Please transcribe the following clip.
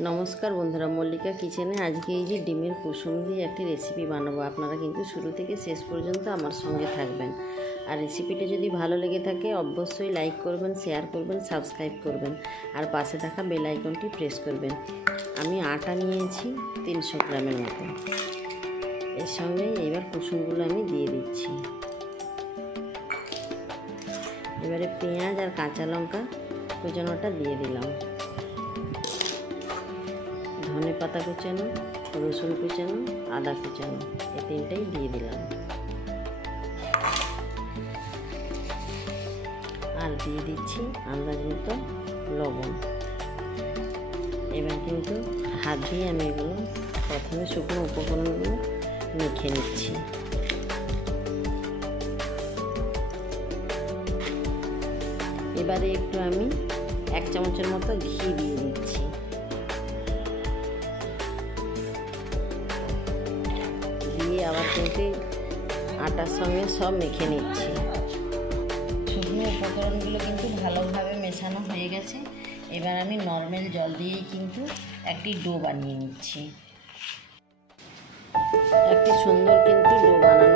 नमस्कार बंधुरा मल्लिका किचेने आज के ये डिमेर कुसुम दिए एक रेसिपि बानाबो। आपनारा किन्तु शुरू थेके शेष पर्यन्त आमार संगे थाकबेन। और रेसिपिटा यदि भालो लेगे थाके अवश्यई लाइक करबेन, शेयर करबेन, सबस्क्राइब करबेन और पाशे थाका बेल आइकनटी प्रेस करबेन। आमी आटा नियेछि 300 ग्रामेर मतो। एर संगे एबार कुसुमगुलो आमी दिए दिচ্ছি। एबारे पेঁয়াজ और काँचा लंका कुचानोटा दिए दिलाम। धने पाता कुचानो, रसुन कुचानो, आदा कुचानो ये तीनटाई दिए दिलाम और दिए दिচ্ছি आंदाज मतो लवण। एबार किन्तु हाथ दिए आमी एगुलो प्रथमे शुकनो उपकरणगुलो मेखे निচ্ছি। एबारे एकटु आमी 1 चामचेर मतो घी दिए दिচ্ছি। আবার কিন্তু আটার সঙ্গে সব মেখে নিচ্ছি। শুকনো উপকরণগুলো কিন্তু ভালোভাবে মেশানো হয়ে গেছে। এবার আমি নরমাল জল দিয়েই কিন্তু একটি ডো বানিয়ে নিচ্ছি। একটি সুন্দর কিন্তু ডো বানানো